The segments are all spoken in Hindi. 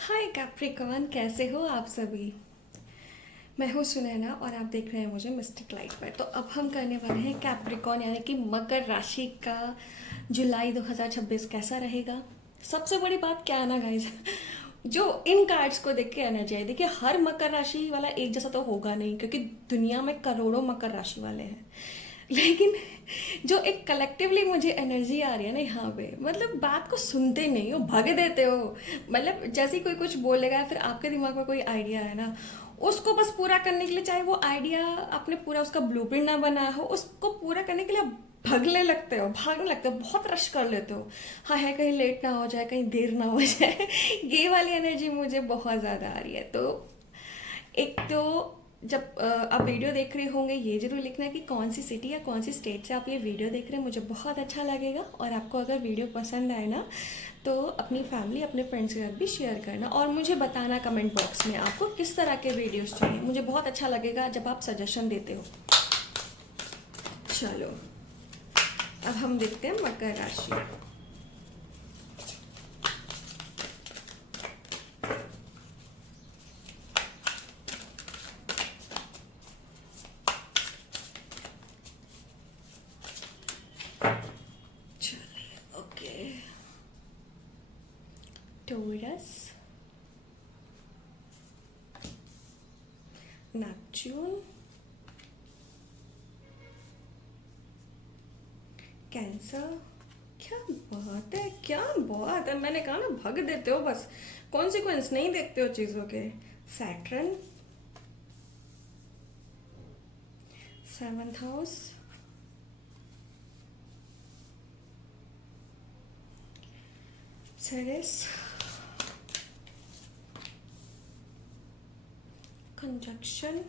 हाय कैप्रिकॉन, कैसे हो आप सभी। मैं हूँ सुनैना और आप देख रहे हैं मुझे मिस्टिक लाइट पर। तो अब हम करने वाले हैं कैप्रिकॉन यानी कि मकर राशि का जुलाई 2026 कैसा रहेगा। सबसे बड़ी बात क्या है ना गाइज, जो इन कार्ड्स को देख के एनर्जी आई, देखिए हर मकर राशि वाला एक जैसा तो होगा नहीं, क्योंकि दुनिया में करोड़ों मकर राशि वाले हैं। लेकिन जो एक कलेक्टिवली मुझे एनर्जी आ रही है ना यहाँ पे, मतलब बात को सुनते नहीं हो, भगे देते हो। मतलब जैसे ही कोई कुछ बोलेगा, फिर आपके दिमाग में कोई आइडिया है ना, उसको बस पूरा करने के लिए, चाहे वो आइडिया आपने पूरा उसका ब्लूप्रिंट ना बनाया हो, उसको पूरा करने के लिए आप भागने लगते हो, बहुत रश कर लेते हो। हाँ है, कहीं लेट ना हो जाए, कहीं देर ना हो जाए। ये वाली एनर्जी मुझे बहुत ज़्यादा आ रही है। तो एक तो जब आप वीडियो देख रहे होंगे, ये जरूर लिखना कि कौन सी सिटी या कौन सी स्टेट से आप ये वीडियो देख रहे हैं, मुझे बहुत अच्छा लगेगा। और आपको अगर वीडियो पसंद आए ना, तो अपनी फैमिली, अपने फ्रेंड्स के साथ भी शेयर करना और मुझे बताना कमेंट बॉक्स में आपको किस तरह के वीडियोस चाहिए। मुझे बहुत अच्छा लगेगा जब आप सजेशन देते हो। चलो, अब हम देखते हैं मकर राशि। चलिए, ओके। Torus, Neptune, cancer. क्या बात है, क्या बात है, मैंने कहा ना, भग देते हो बस, कॉन्सिक्वेंस नहीं देखते हो चीजों के। Saturn, seventh house, Ceres, conjunction,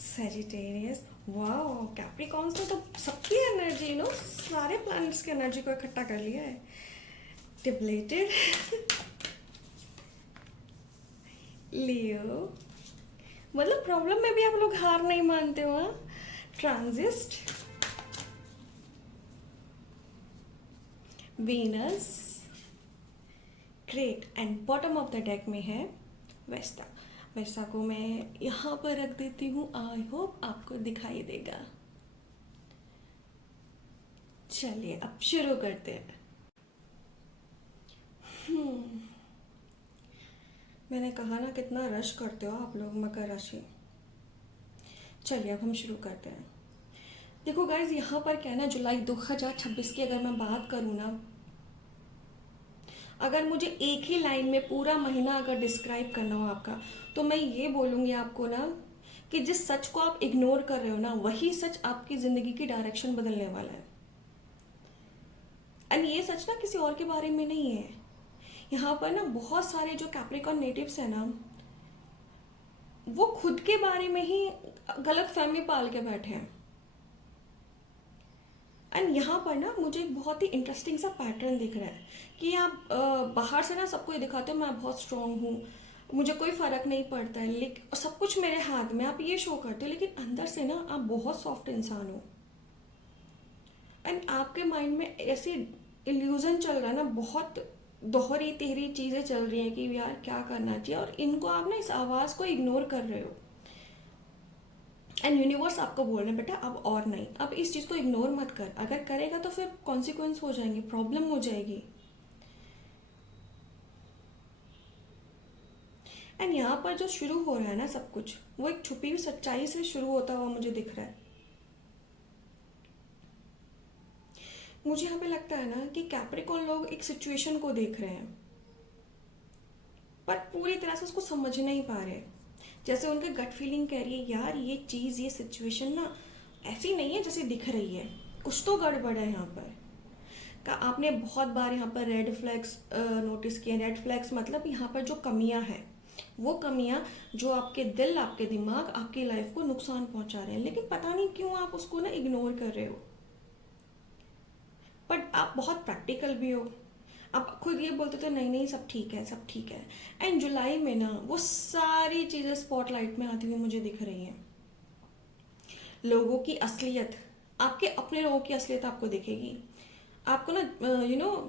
Sagittarius. वाह, कैप्रिकॉन्स ने तो सबकी एनर्जी, नो, सारे प्लैनेट्स की एनर्जी को इकट्ठा कर लिया है। Depleted, Leo. मतलब प्रॉब्लम में भी आप लोग हार नहीं मानते हो, हाँ। Transit, Venus. Great, and bottom of the deck में है वेस्टा। वेस्टा को मैं यहाँ पर रख देती हूँ, आई होप आपको दिखाई देगा। चलिए, अब शुरू करते हैं। मैंने कहा ना, कितना रश करते हो आप लोग मकर राशि। चलिए, अब हम शुरू करते हैं। देखो गाइज, यहाँ पर क्या है ना, जुलाई 2026 की अगर मैं बात करूँ ना, अगर मुझे एक ही लाइन में पूरा महीना अगर डिस्क्राइब करना हो आपका, तो मैं ये बोलूँगी आपको ना, कि जिस सच को आप इग्नोर कर रहे हो ना, वही सच आपकी ज़िंदगी की डायरेक्शन बदलने वाला है। एंड ये सच ना किसी और के बारे में नहीं है। यहाँ पर ना बहुत सारे जो कैप्रिकॉन नेटिव्स हैं ना, वो खुद के बारे में ही गलत फहमी पाल के बैठे हैं। एंड यहाँ पर ना मुझे एक बहुत ही इंटरेस्टिंग सा पैटर्न दिख रहा है कि आप बाहर से ना सबको ये दिखाते हो मैं बहुत स्ट्रांग हूँ, मुझे कोई फर्क नहीं पड़ता है, लेकिन सब कुछ मेरे हाथ में, आप ये शो करते हो, लेकिन अंदर से ना आप बहुत सॉफ्ट इंसान हो। एंड आपके माइंड में ऐसी इल्यूजन चल रहा है ना, बहुत दोहरी तेहरी चीजें चल रही हैं कि यार क्या करना चाहिए, और इनको आप ना इस आवाज को इग्नोर कर रहे हो। एंड यूनिवर्स आपको बोल रहे हैं, बेटा अब और नहीं, अब इस चीज को इग्नोर मत कर, अगर करेगा तो फिर कॉन्सिक्वेंस हो जाएंगे, प्रॉब्लम हो जाएगी। एंड यहाँ पर जो शुरू हो रहा है ना सब कुछ, वो एक छुपी हुई सच्चाई से शुरू होता हुआ मुझे दिख रहा है। मुझे यहाँ पे लगता है ना कि कैप्रिकॉन लोग एक सिचुएशन को देख रहे हैं, पर पूरी तरह से उसको समझ नहीं पा रहे। जैसे उनके गट फीलिंग कह रही है, यार ये चीज, ये सिचुएशन ना ऐसी नहीं है जैसे दिख रही है, कुछ तो गड़बड़ है यहाँ पर। का आपने बहुत बार यहाँ पर रेड फ्लैग्स नोटिस किए। रेड फ्लैग्स मतलब यहाँ पर जो कमियां हैं, वो कमियां जो आपके दिल, आपके दिमाग, आपकी लाइफ को नुकसान पहुंचा रहे हैं, लेकिन पता नहीं क्यों आप उसको ना इग्नोर कर रहे हो। बट आप बहुत प्रैक्टिकल भी हो, आप खुद ये बोलते तो नहीं नहीं सब ठीक है, सब ठीक है। एंड जुलाई में ना वो सारी चीजें स्पॉटलाइट में आती हुई मुझे दिख रही हैं। लोगों की असलियत, आपके अपने लोगों की असलियत आपको दिखेगी। आपको ना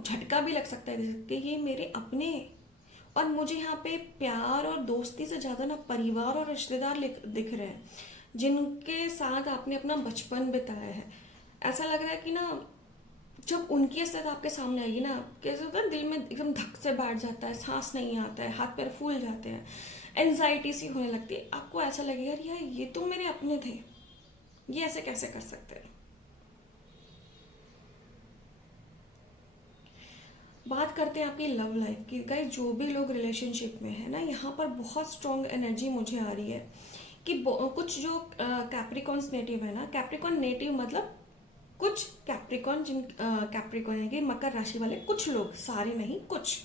झटका भी लग सकता है कि ये मेरे अपने, और मुझे यहाँ पे प्यार और दोस्ती से ज्यादा ना परिवार और रिश्तेदार दिख रहे हैं, जिनके साथ आपने अपना बचपन बिताया है। ऐसा लग रहा है कि ना जब उनकी असलियत आपके सामने आएगी ना, कैसे होता है, दिल में एकदम धक से बैठ जाता है, सांस नहीं आता है, हाथ पैर फूल जाते हैं, एनजाइटी सी होने लगती है। आपको ऐसा लगेगा यार ये तो मेरे अपने थे, ये ऐसे कैसे कर सकते हैं। बात करते हैं आपकी लव लाइफ की। गाइस, जो भी लोग रिलेशनशिप में है ना, यहाँ पर बहुत स्ट्रॉन्ग एनर्जी मुझे आ रही है कि कुछ जो कैप्रिकॉन्स नेटिव है ना, कैप्रिकॉन नेटिव मतलब कुछ कैप्रिकॉन, जिन कैप्रिकॉन है कि मकर राशि वाले कुछ लोग, सारे नहीं कुछ,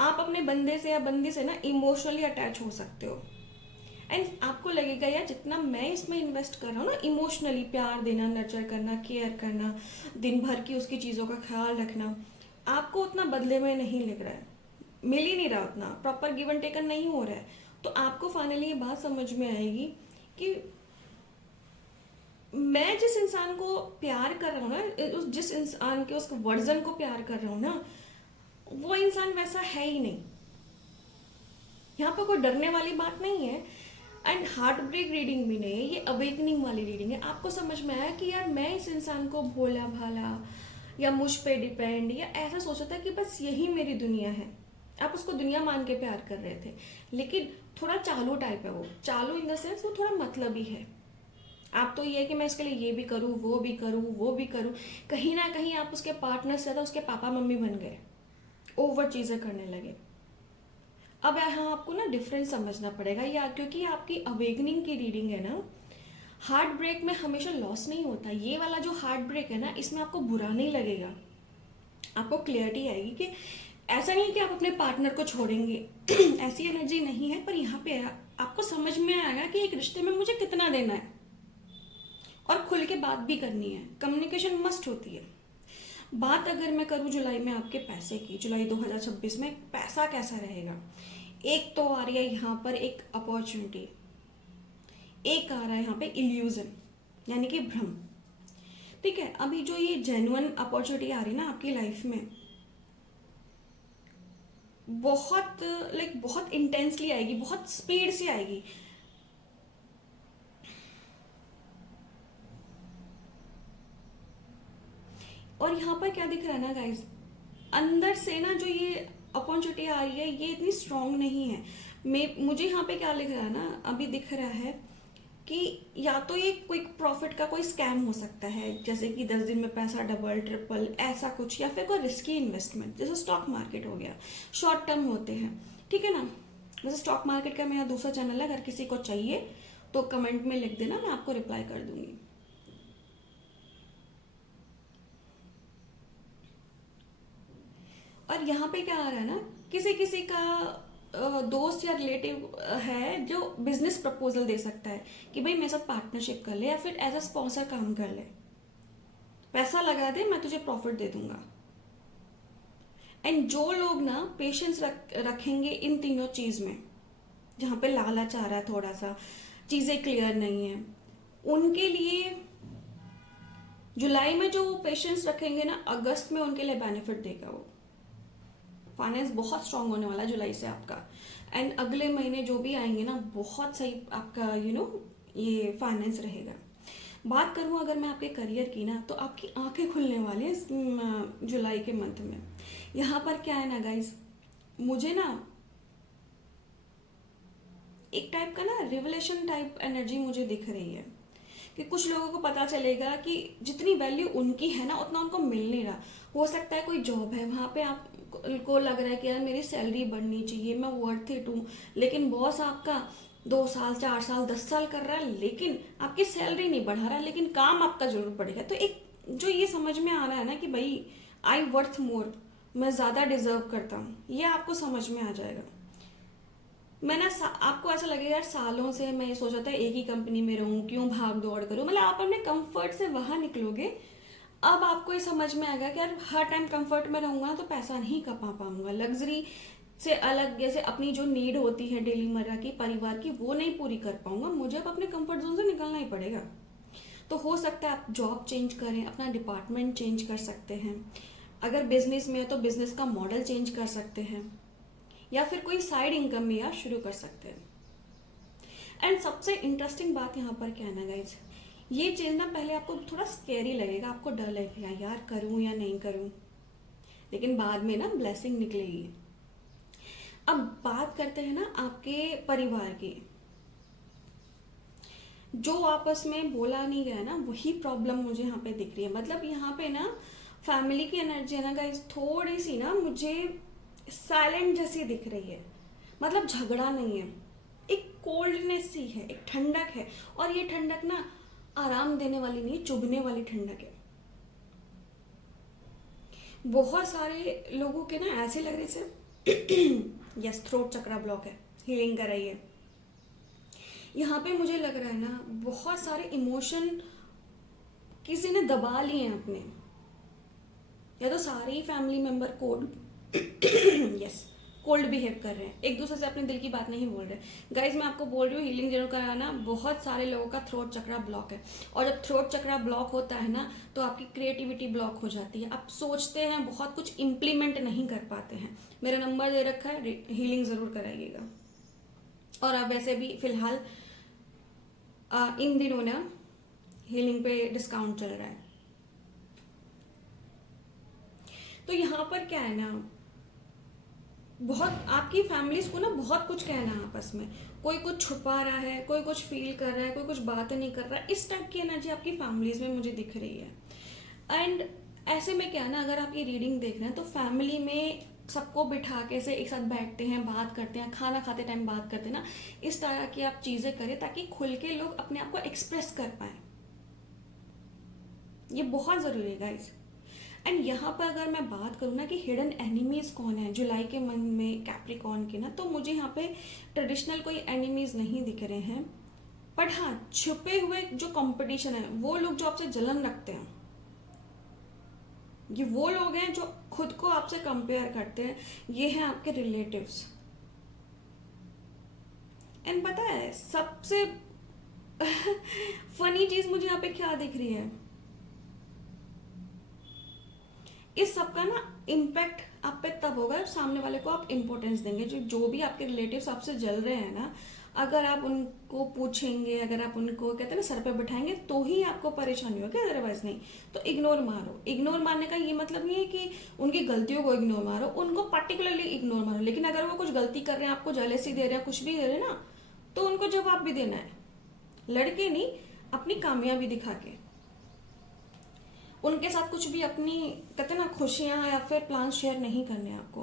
आप अपने बंदे से या बंदी से ना इमोशनली अटैच हो सकते हो। एंड आपको लगेगा यार जितना मैं इसमें इन्वेस्ट कर रहा हूँ ना, इमोशनली प्यार देना, नर्चर करना, केयर करना, दिन भर की उसकी चीज़ों का ख्याल रखना, आपको उतना बदले में नहीं लग रहा है, मिल ही नहीं रहा, उतना प्रॉपर गिवन टेकन नहीं हो रहा है। तो आपको फाइनली ये बात समझ में आएगी कि मैं जिस इंसान को प्यार कर रहा हूँ ना, जिस इंसान के उस वर्जन को प्यार कर रहा हूँ ना, वो इंसान वैसा है ही नहीं। यहाँ पर कोई डरने वाली बात नहीं है, एंड हार्ट ब्रेक रीडिंग भी नहीं है, ये अवेकनिंग वाली रीडिंग है। आपको समझ में आया कि यार मैं इस इंसान को भोला भाला या मुझ पे डिपेंड या ऐसा सोचा था कि बस यही मेरी दुनिया है। आप उसको दुनिया मान के प्यार कर रहे थे, लेकिन थोड़ा चालू टाइप है वो, चालू इन द सेंस वो थोड़ा मतलबी है। आप तो ये है कि मैं इसके लिए ये भी करूँ, वो भी करूँ, वो भी करूँ। कहीं ना कहीं आप उसके पार्टनर से ज़्यादा उसके पापा मम्मी बन गए, ओवर चीज़ें करने लगे। अब यहाँ आपको ना डिफरेंस समझना पड़ेगा, या क्योंकि आपकी अवेकनिंग की रीडिंग है ना, हार्ट ब्रेक में हमेशा लॉस नहीं होता। ये वाला जो हार्ट ब्रेक है ना, इसमें आपको बुरा नहीं लगेगा, आपको क्लियरिटी आएगी कि ऐसा नहीं कि आप अपने पार्टनर को छोड़ेंगे ऐसी एनर्जी नहीं है, पर यहाँ पे आपको समझ में आएगा कि एक रिश्ते में मुझे कितना देना है, और खुल के बात भी करनी है, कम्युनिकेशन मस्ट होती है। बात अगर मैं करूँ जुलाई में आपके पैसे की, जुलाई 2026 में पैसा कैसा रहेगा, एक तो आ रही है यहाँ पर एक अपॉर्चुनिटी, एक आ रहा है यहाँ पे इल्यूजन यानी कि भ्रम। ठीक है, अभी जो ये जेन्युइन अपॉर्चुनिटी आ रही है ना आपकी लाइफ में, बहुत बहुत इंटेंसली आएगी, बहुत स्पीड से आएगी। और यहाँ पर क्या दिख रहा है ना गाइज, अंदर से ना जो ये अपॉर्चुनिटी आ रही है ये इतनी स्ट्रांग नहीं है। मुझे यहाँ पे क्या लिख रहा है ना, अभी दिख रहा है कि या तो ये क्विक प्रॉफिट का कोई स्कैम हो सकता है, जैसे कि 10 दिन में पैसा डबल ट्रिपल ऐसा कुछ, या फिर कोई रिस्की इन्वेस्टमेंट जैसे स्टॉक मार्केट हो गया, शॉर्ट टर्म होते हैं। ठीक है ना, वैसे स्टॉक मार्केट का मेरा दूसरा चैनल है, अगर किसी को चाहिए तो कमेंट में लिख देना, मैं आपको रिप्लाई कर दूंगी। और यहाँ पे क्या आ रहा है ना, किसी किसी का दोस्त या रिलेटिव है जो बिजनेस प्रपोजल दे सकता है कि भाई मेरे साथ पार्टनरशिप कर ले, या फिर एज अ स्पॉन्सर काम कर ले, पैसा लगा दे, मैं तुझे प्रॉफिट दे दूंगा। एंड जो लोग ना पेशेंस रखेंगे इन तीनों चीज में, जहां पे लालच आ रहा है, थोड़ा सा चीजें क्लियर नहीं है, उनके लिए जुलाई में जो पेशेंस रखेंगे ना, अगस्त में उनके लिए बेनिफिट देगा वो। फाइनेंस बहुत स्ट्रांग होने वाला है जुलाई से आपका, एंड अगले महीने जो भी आएंगे ना, बहुत सही आपका ये फाइनेंस रहेगा। बात करूं अगर मैं आपके करियर की ना, तो आपकी आंखें खुलने वाली है इस जुलाई के मंथ में। यहाँ पर क्या है ना गाइज, मुझे ना एक टाइप का ना रिवलेशन टाइप एनर्जी मुझे दिख रही है कि कुछ लोगों को पता चलेगा कि जितनी वैल्यू उनकी है ना, उतना उनको मिल नहीं रहा। हो सकता है कोई जॉब है, वहां पे आपको लग रहा है कि यार मेरी सैलरी बढ़नी चाहिए, मैं वर्थ इट हूँ, लेकिन बॉस आपका 2 साल 4 साल 10 साल कर रहा है, लेकिन आपकी सैलरी नहीं बढ़ा रहा, लेकिन काम आपका जरूर बढ़ेगा। तो एक जो ये समझ में आ रहा है ना कि भाई आई वर्थ मोर, मैं ज्यादा डिजर्व करता हूँ, ये आपको समझ में आ जाएगा। मैं ना आपको ऐसा लगेगा यार सालों से मैं ये सोचा था एक ही कंपनी में रहूं, क्यों भाग दौड़ करूं, मतलब आप अपने कंफर्ट से वहां निकलोगे। अब आपको ये समझ में आएगा कि यार हर टाइम कंफर्ट में रहूंगा तो पैसा नहीं कमा पाऊंगा, लग्जरी से अलग जैसे अपनी जो नीड होती है डेली मर्रा की, परिवार की, वो नहीं पूरी कर पाऊंगा, मुझे अब अपने कंफर्ट जोन से निकलना ही पड़ेगा। तो हो सकता है आप जॉब चेंज करें, अपना डिपार्टमेंट चेंज कर सकते हैं, अगर बिजनेस में है तो बिजनेस का मॉडल चेंज कर सकते हैं, या फिर कोई साइड इनकम भी आप शुरू कर सकते हैं। एंड सबसे इंटरेस्टिंग बात यहाँ पर क्या है ना गाइज, ये चीज ना पहले आपको थोड़ा स्कैरी लगेगा, आपको डर लगेगा यार करूं या नहीं करूं, लेकिन बाद में ना ब्लेसिंग निकलेगी। अब बात करते हैं ना आपके परिवार की। जो आपस में बोला नहीं गया ना, वही प्रॉब्लम मुझे यहाँ पे दिख रही है। मतलब यहाँ पे ना फैमिली की एनर्जी है ना गाइज, थोड़ी सी ना मुझे साइलेंट जैसी दिख रही है। मतलब झगड़ा नहीं है, एक कोल्डनेस सी है, एक ठंडक है। और ये ठंडक ना आराम देने वाली नहीं, चुभने वाली ठंडक है। बहुत सारे लोगों के ना ऐसे लग रहे से यस, थ्रोट चक्रा ब्लॉक है, हीलिंग कराइए। यहाँ पे मुझे लग रहा है ना बहुत सारे इमोशन किसी ने दबा लिए हैं अपने, या तो सारे ही family member cold yes cold behave कर रहे हैं, एक दूसरे से अपने दिल की बात नहीं बोल रहे। गाइज मैं आपको बोल रही हूँ, हीलिंग जरूर कराना। बहुत सारे लोगों का थ्रोट चक्रा ब्लॉक है, और जब थ्रोट चक्रा ब्लॉक होता है ना तो आपकी क्रिएटिविटी ब्लॉक हो जाती है। आप सोचते हैं बहुत, कुछ इम्प्लीमेंट नहीं कर पाते हैं। मेरा नंबर दे रखा है, हीलिंग जरूर कराइएगा। और आप वैसे भी फिलहाल इन दिनों ना हीलिंग पे डिस्काउंट चल रहा है। तो यहाँ पर क्या है ना, बहुत आपकी फैमिलीज को ना बहुत कुछ कहना है आपस में। कोई कुछ छुपा रहा है, कोई कुछ फील कर रहा है, कोई कुछ बात नहीं कर रहा है। इस टाइप की एनर्जी आपकी फैमिलीज में मुझे दिख रही है। एंड ऐसे में क्या है ना, अगर आप ये रीडिंग देख रहे हैं तो फैमिली में सबको बिठा के से एक साथ बैठते हैं, बात करते हैं, खाना खाते टाइम बात करते हैं ना, इस तरह की आप चीजें करें ताकि खुल के लोग अपने आप को एक्सप्रेस कर पाए। ये बहुत जरूरी है गाइस। एंड यहाँ पर अगर मैं बात करूँ ना कि हिडन एनिमीज कौन है जुलाई के मन में कैप्रिकॉर्न के ना, तो मुझे यहाँ पे ट्रेडिशनल कोई एनिमीज नहीं दिख रहे हैं। बट हाँ, छुपे हुए जो कंपटीशन है, वो लोग जो आपसे जलन रखते हैं, ये वो लोग हैं जो खुद को आपसे कंपेयर करते हैं। ये हैं आपके रिलेटिव्स। एंड पता है सबसे फनी चीज मुझे यहाँ पे क्या दिख रही है, इस सब का ना इम्पैक्ट आप पे तब होगा जब सामने वाले को आप इम्पोर्टेंस देंगे। जो भी आपके रिलेटिव्स आपसे जल रहे हैं ना, अगर आप उनको पूछेंगे, अगर आप उनको कहते हैं ना सर पे बिठाएंगे, तो ही आपको परेशानी होगी, अदरवाइज नहीं। तो इग्नोर मारो। इग्नोर मारने का ये मतलब नहीं है कि उनकी गलतियों को इग्नोर मारो, उनको पर्टिकुलरली इग्नोर मारो। लेकिन अगर वो कुछ गलती कर रहे हैं, आपको जेलेसी दे रहे हैं, कुछ भी दे रहे हैं ना, तो उनको जवाब भी देना है, लड़के नहीं, अपनी कामयाबी दिखा के। उनके साथ कुछ भी अपनी कहते ना खुशियां या फिर प्लान शेयर नहीं करने हैं आपको।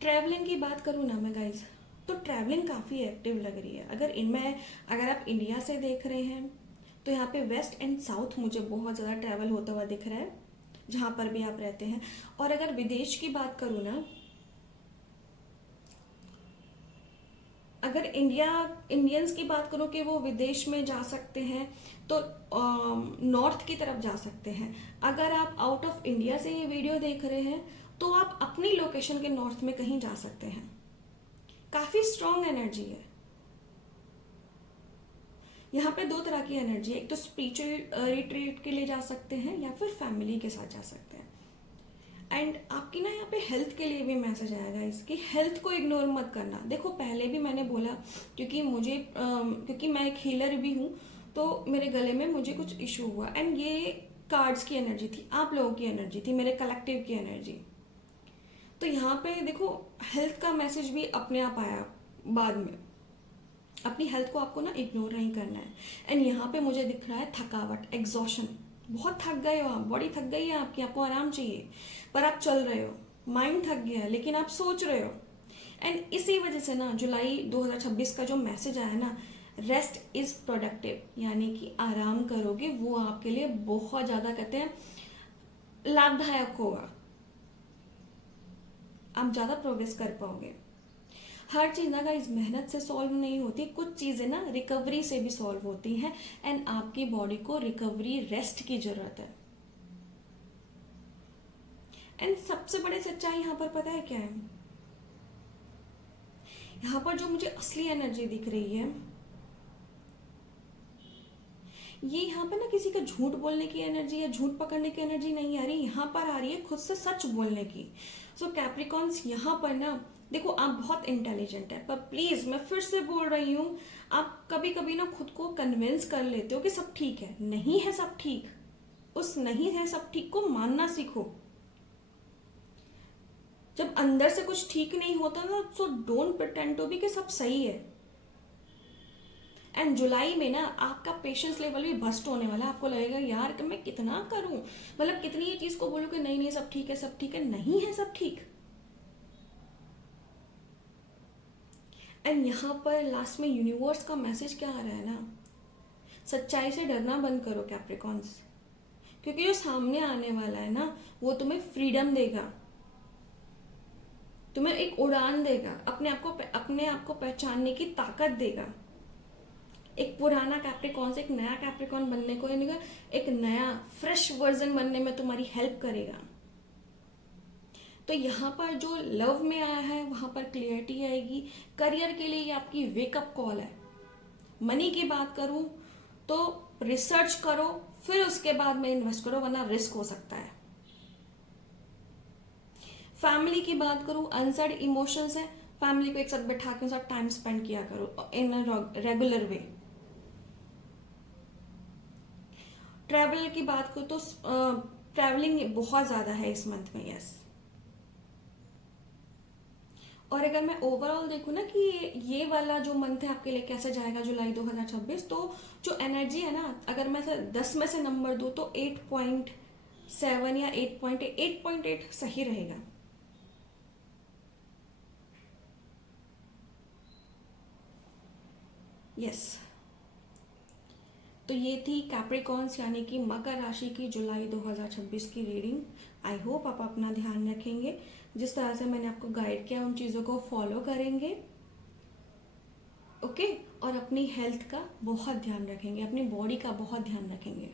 ट्रैवलिंग की बात करूँ ना मैं गाइज, तो ट्रैवलिंग काफ़ी एक्टिव लग रही है। अगर आप इंडिया से देख रहे हैं तो यहाँ पे वेस्ट एंड साउथ मुझे बहुत ज़्यादा ट्रैवल होता हुआ दिख रहा है, जहाँ पर भी आप रहते हैं। और अगर विदेश की बात करूँ ना, अगर इंडियंस की बात करूँ कि वो विदेश में जा सकते हैं, तो नॉर्थ की तरफ जा सकते हैं। अगर आप आउट ऑफ इंडिया से ये वीडियो देख रहे हैं तो आप अपनी लोकेशन के नॉर्थ में कहीं जा सकते हैं। काफी स्ट्रॉन्ग एनर्जी है यहाँ पे। दो तरह की एनर्जी है, एक तो स्पिरिचुअल रिट्रीट के लिए जा सकते हैं, या फिर फैमिली के साथ जा सकते हैं। एंड आपकी ना यहाँ पे हेल्थ के लिए भी मैसेज आएगा, इसकी हेल्थ को इग्नोर मत करना। देखो पहले भी मैंने बोला, क्योंकि मैं एक हीलर भी हूँ, तो मेरे गले में मुझे कुछ इशू हुआ। एंड ये कार्ड्स की एनर्जी थी, आप लोगों की एनर्जी थी, मेरे कलेक्टिव की एनर्जी। तो यहाँ पे देखो हेल्थ का मैसेज भी अपने आप आया बाद में। अपनी हेल्थ को आपको ना इग्नोर नहीं करना है। एंड यहाँ पे मुझे दिख रहा है थकावट, एग्जॉशन। बहुत थक गए हो आप, बॉडी थक गई है आपकी, आपको आराम चाहिए, पर आप चल रहे हो। माइंड थक गया है लेकिन आप सोच रहे हो। एंड इसी वजह से ना जुलाई 2026 का जो मैसेज आया ना, रेस्ट इज प्रोडक्टिव, यानी कि आराम करोगे वो आपके लिए बहुत ज्यादा कहते हैं लाभदायक होगा। आप ज्यादा प्रोग्रेस कर पाओगे। हर चीज ना गाइस मेहनत से सॉल्व नहीं होती, कुछ चीजें ना रिकवरी से भी सॉल्व होती हैं। एंड आपकी बॉडी को रिकवरी, रेस्ट की जरूरत है। एंड सबसे बड़ी सच्चाई यहाँ पर पता है क्या है, यहाँ पर जो मुझे असली एनर्जी दिख रही है, ये यहाँ पर ना किसी का झूठ बोलने की एनर्जी या झूठ पकड़ने की एनर्जी नहीं आ रही, यहाँ पर आ रही है खुद से सच बोलने की। सो कैप्रिकॉन्स यहाँ पर ना देखो, आप बहुत इंटेलिजेंट है, पर प्लीज मैं फिर से बोल रही हूँ, आप कभी कभी ना खुद को कन्विंस कर लेते हो कि सब ठीक है। नहीं है सब ठीक। उस नहीं है सब ठीक को मानना सीखो। जब अंदर से कुछ ठीक नहीं होता ना, so don't pretend to be कि सब सही है। एंड जुलाई में ना आपका पेशेंस लेवल भी बस्ट होने वाला है। आपको लगेगा यार कि मैं कितना करूं, मतलब कितनी ये चीज को बोलूं कि नहीं नहीं सब ठीक है, सब ठीक है। नहीं है सब ठीक। एंड यहाँ पर लास्ट में यूनिवर्स का मैसेज क्या आ रहा है ना, सच्चाई से डरना बंद करो कैप्रिकॉन्स, क्योंकि जो सामने आने वाला है ना वो तुम्हें फ्रीडम देगा, तुम्हें एक उड़ान देगा, अपने आप को पहचानने की ताकत देगा। एक पुराना कैप्रिकॉन से एक नया कैप्रिकॉन बनने को, यानी एक नया फ्रेश वर्जन बनने में तुम्हारी हेल्प करेगा। तो यहाँ पर जो लव में आया है वहां पर क्लियरिटी आएगी। करियर के लिए ये आपकी वेकअप कॉल है। मनी की बात करूं तो रिसर्च करो, फिर उसके बाद में इन्वेस्ट करो, वरना रिस्क हो सकता है। फैमिली की बात करूं, अनसेड इमोशंस है, फैमिली को एक साथ बैठा के साथ टाइम स्पेंड किया करो इन रेगुलर वे। ट्रैवल की बात करूं तो ट्रैवलिंग बहुत ज्यादा है इस मंथ में, यस। और अगर मैं ओवरऑल देखूं ना कि ये वाला जो मंथ है आपके लिए कैसे जाएगा जुलाई 2026, तो जो एनर्जी है ना, अगर मैं 10 में से नंबर दूं तो 8.7 या 8.8 सही रहेगा। यस। तो ये थी कैप्रिकॉन्स यानी कि मकर राशि की जुलाई 2026 की रीडिंग। आई होप आप अपना ध्यान रखेंगे, जिस तरह से मैंने आपको गाइड किया उन चीज़ों को फॉलो करेंगे, ओके। और अपनी हेल्थ का बहुत ध्यान रखेंगे, अपनी बॉडी का बहुत ध्यान रखेंगे।